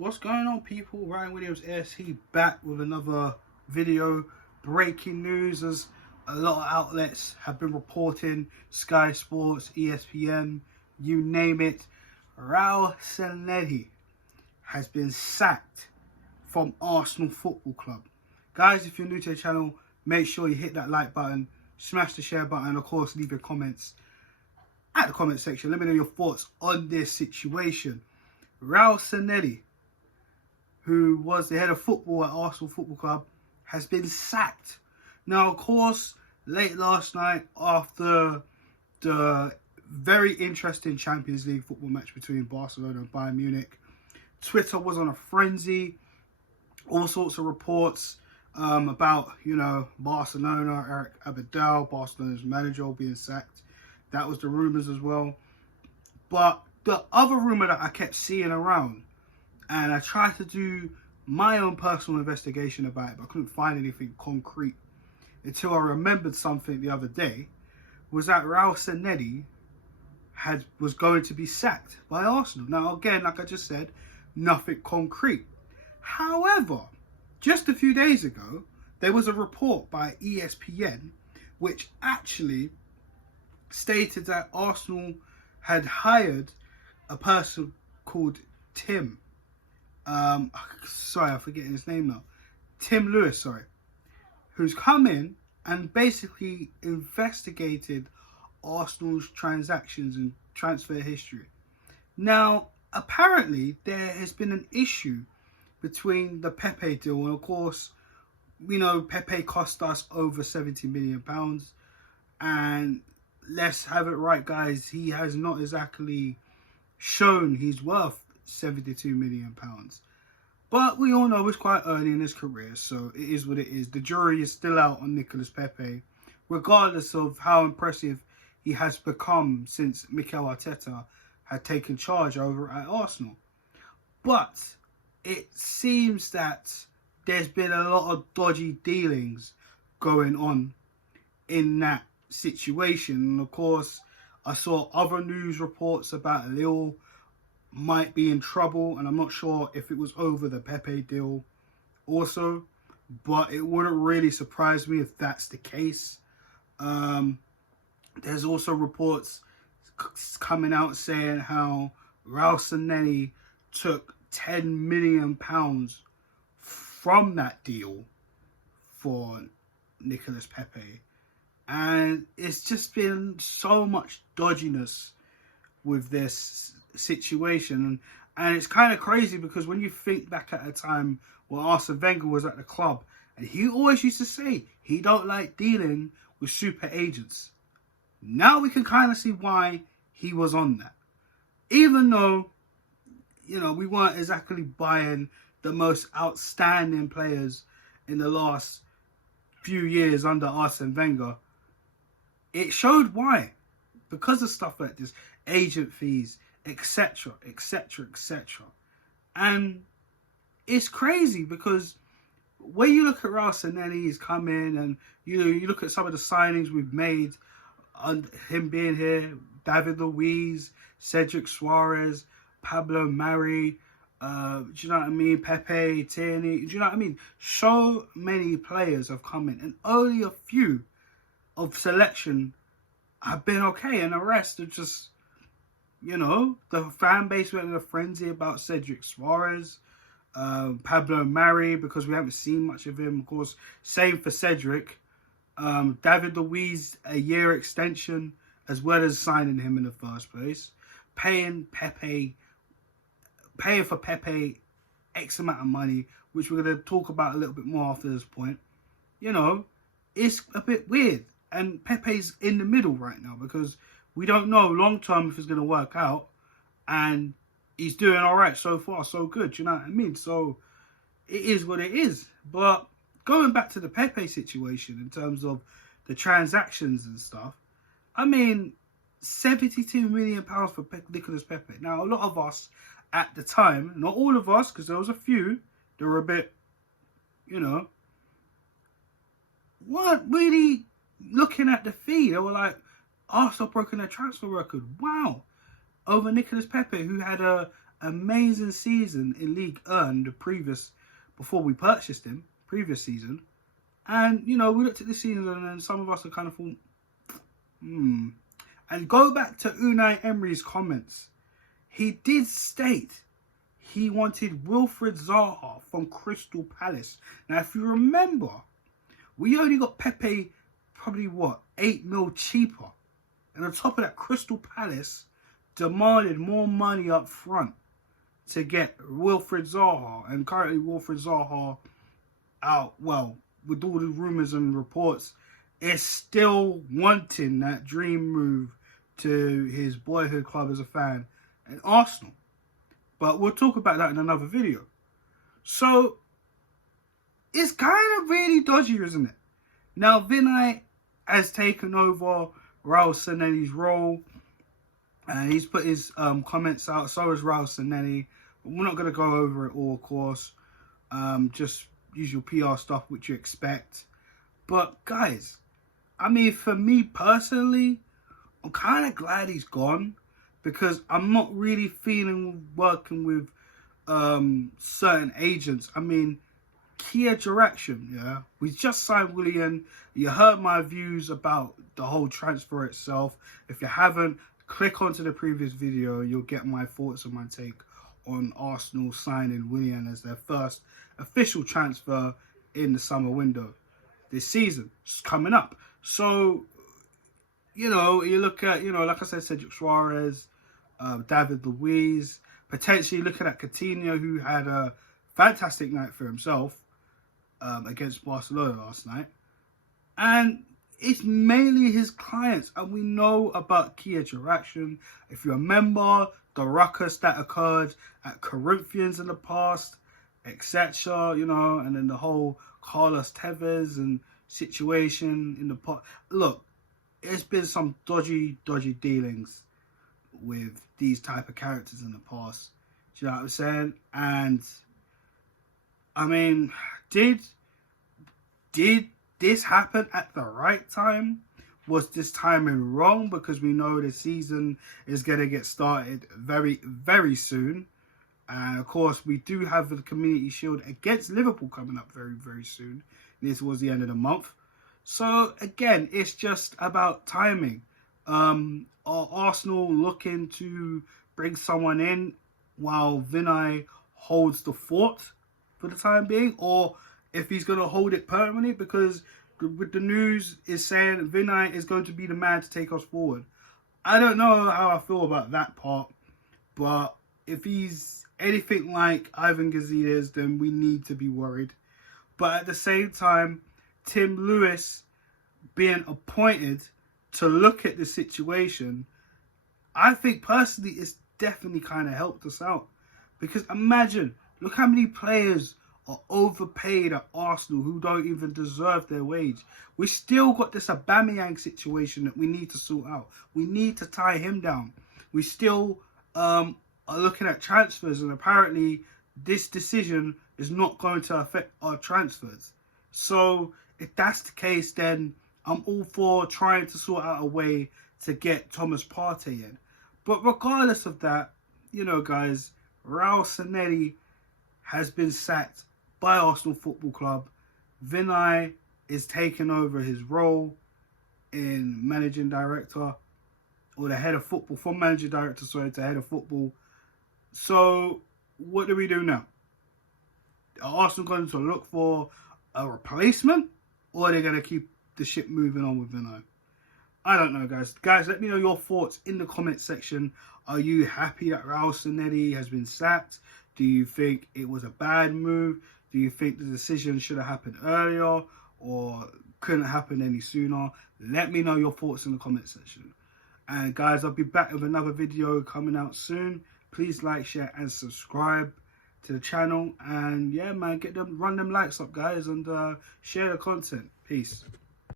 What's going on, people? Ryan Williams ASC back with another video. Breaking news, as a lot of outlets have been reporting, Sky Sports, ESPN, you name it. Raul Sanllehi has been sacked from Arsenal Football Club. Guys, if you're new to the channel, make sure you hit that like button, smash the share button, and of course leave your comments at the comment section. Let me know your thoughts on this situation. Raul Sanllehi, who was the head of football at Arsenal Football Club, has been sacked. Now, of course, late last night, after the very interesting Champions League football match between Barcelona and Bayern Munich, Twitter was on a frenzy. All sorts of reports about, Barcelona, Eric Abidal, Barcelona's manager, being sacked. That was the rumours as well. But the other rumour that I kept seeing around, and I tried to do my own personal investigation about it, but I couldn't find anything concrete until I remembered something the other day, was that Raul Sanllehi was going to be sacked by Arsenal. Now, again, like I just said, nothing concrete. However, just a few days ago, there was a report by ESPN which actually stated that Arsenal had hired a person called Tim. Sorry, I'm forgetting his name now. Tim Lewis, sorry. Who's come in and basically investigated Arsenal's transactions and transfer history. Now, apparently, there has been an issue between the Pepe deal, and of course, we know Pepe cost us over £70 million, and let's have it right, guys, he has not exactly shown he's worth £72 million. But we all know it's quite early in his career, so it is what it is. The jury is still out on Nicolas Pepe, regardless of how impressive he has become since Mikel Arteta had taken charge over at Arsenal. But it seems that there's been a lot of dodgy dealings going on in that situation. And of course, I saw other news reports about Lille might be in trouble, and I'm not sure if it was over the Pepe deal also, but it wouldn't really surprise me if that's the case. There's also reports coming out saying how Raul Sanllehi took £10 million from that deal for Nicolas Pepe, and it's just been so much dodginess with this situation, and it's kind of crazy because when you think back at a time when Arsene Wenger was at the club, and he always used to say he don't like dealing with super agents. Now we can kind of see why he was on that, even though we weren't exactly buying the most outstanding players in the last few years under Arsene Wenger. It showed why, because of stuff like this, agent fees, etc, etc, etc. And it's crazy because when you look at Raul Sanllehi, he's come in, and you look at some of the signings we've made, and him being here, David Luiz, Cedric Soares, Pablo Mari, do you know what I mean? Pepe, Tierney, do you know what I mean? So many players have come in, and only a few of selection have been okay, and the rest are just, the fan base went in a frenzy about Cedric Soares, Pablo Mari, because we haven't seen much of him, of course. Same for Cedric. David Luiz, a year extension, as well as signing him in the first place. Paying for Pepe X amount of money, which we're going to talk about a little bit more after this point. It's a bit weird. And Pepe's in the middle right now because we don't know long term if it's going to work out. And he's doing all right so far, so good. You know what I mean? So it is what it is. But going back to the Pepe situation in terms of the transactions and stuff, I mean, £72 million for Nicolas Pepe. Now, a lot of us at the time, not all of us, because there was a few that were a bit, weren't really looking at the fee. They were like, Arsenal broken their transfer record. Wow. Over Nicolas Pepe, who had a amazing season in League One before we purchased him, previous season. And, you know, we looked at this season and some of us are kind of thought, And go back to Unai Emery's comments. He did state he wanted Wilfried Zaha from Crystal Palace. Now, if you remember, we only got Pepe probably, 8 mil cheaper. And on top of that, Crystal Palace demanded more money up front to get Wilfried Zaha. And currently Wilfried Zaha out, well, with all the rumours and reports, is still wanting that dream move to his boyhood club as a fan at Arsenal. But we'll talk about that in another video. So, it's kind of really dodgy, isn't it? Now, Vinay has taken over Raul Sanllehi's role. And he's put his comments out. So has Raul Sanllehi. But we're not going to go over it all, of course. Just usual PR stuff, which you expect. But, guys, I mean, for me personally, I'm kind of glad he's gone. Because I'm not really feeling working with certain agents. I mean, clear direction, yeah? We just signed Willian. You heard my views about the whole transfer itself. If you haven't, click onto the previous video. You'll get my thoughts and my take on Arsenal signing Willian as their first official transfer in the summer window this season. It's coming up. So, you know, you look at, you know, like I said, Cedric Suarez, David Luiz, potentially looking at Coutinho, who had a fantastic night for himself against Barcelona last night. And it's mainly his clients. And we know about key interaction. If you remember the ruckus that occurred at Corinthians in the past, etc., you know, and then the whole Carlos Tevez and situation in the pot. Look, it's been some dodgy dealings with these type of characters in the past. Do you know what I'm saying? And I mean, did this happen at the right time? Was this timing wrong? Because we know the season is going to get started very, very soon. And of course, we do have the Community Shield against Liverpool coming up very, very soon. This was the end of the month. So again, it's just about timing. Are Arsenal looking to bring someone in while Vinay holds the fort for the time being? Or if he's going to hold it permanently, because with the news is saying Vinay is going to be the man to take us forward. I don't know how I feel about that part. But if he's anything like Ivan Gazidis, then we need to be worried. But at the same time, Tim Lewis being appointed to look at the situation, I think personally it's definitely kind of helped us out. Because imagine, look how many players are overpaid at Arsenal who don't even deserve their wage. We still got this Aubameyang situation that we need to sort out. We need to tie him down. We still are looking at transfers, and apparently this decision is not going to affect our transfers. So if that's the case, then I'm all for trying to sort out a way to get Thomas Partey in. But regardless of that, you know, guys, Raul Sanllehi has been sacked by Arsenal Football Club. Vinay is taking over his role in managing director, or the head of football, from managing director, sorry, to head of football. So what do we do now? Are Arsenal going to look for a replacement, or are they going to keep the ship moving on with Vinay? I don't know, guys. Guys, let me know your thoughts in the comment section. Are you happy that Raul Sanllehi has been sacked? Do you think it was a bad move? Do you think the decision should have happened earlier or couldn't happen any sooner? Let me know your thoughts in the comment section. And guys, I'll be back with another video coming out soon. Please like, share and subscribe to the channel. And yeah, man, run them likes up, guys, and share the content. Peace.